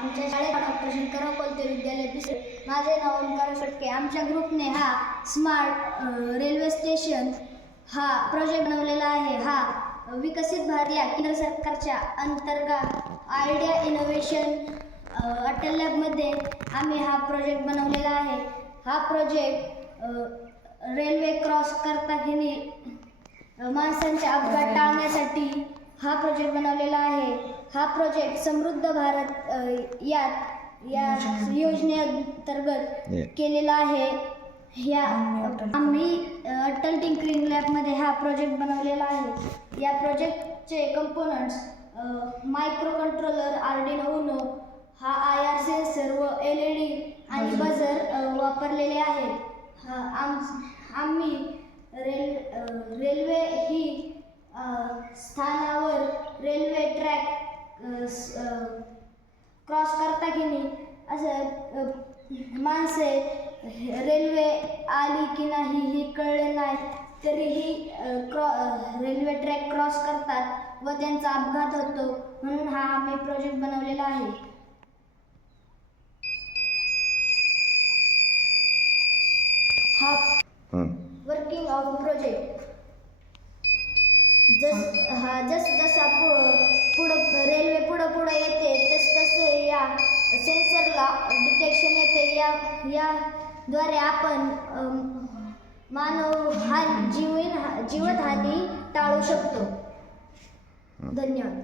आमच्या शाळेत डॉक्टर शंकरराव कोलते विद्यालय पिसळे. माझे नाव ओंकार फटके. आमच्या ग्रुपने हा स्मार्ट रेल्वे स्टेशन हा प्रोजेक्ट बनवलेला आहे. हा विकसित भारत या केंद्र सरकारच्या अंतर्गत आयडिया इनोव्हेशन अटल लॅबमध्ये आम्ही हा प्रोजेक्ट बनवलेला आहे. हा प्रोजेक्ट रेल्वे क्रॉस करताना माणसांचे अपघात टाळण्यासाठी हा प्रोजेक्ट बनवलेला आहे. हा प्रोजेक्ट समृद्ध भारत या योजनेअंतर्गत केलेला आहे. आम्ही अटल टिंकरिंग लॅबमध्ये हा प्रोजेक्ट बनवलेला आहे. या प्रोजेक्टचे components micro controller, Arduino Uno, हा IR सेन्सर व LED आणि बझर वापरलेले आहेत. आम्ही रेल्वे ही स्थानावर रेल्वे ट्रॅक क्रॉस करताना असं माणसे रेल्वे आली की नाही हे कळले नाही तरीही रेल्वे ट्रॅक क्रॉस करतात व त्यांचा अपघात होतो. म्हणून हा आम्ही प्रोजेक्ट बनवलेला आहे. हा वर्किंग ऑफ प्रोजेक्ट जसा पुढं रेल्वे पुढं येते तसे या सेन्सरला डिटेक्शन येते. याद्वारे आपण जीवितहानी टाळू शकतो. धन्यवाद.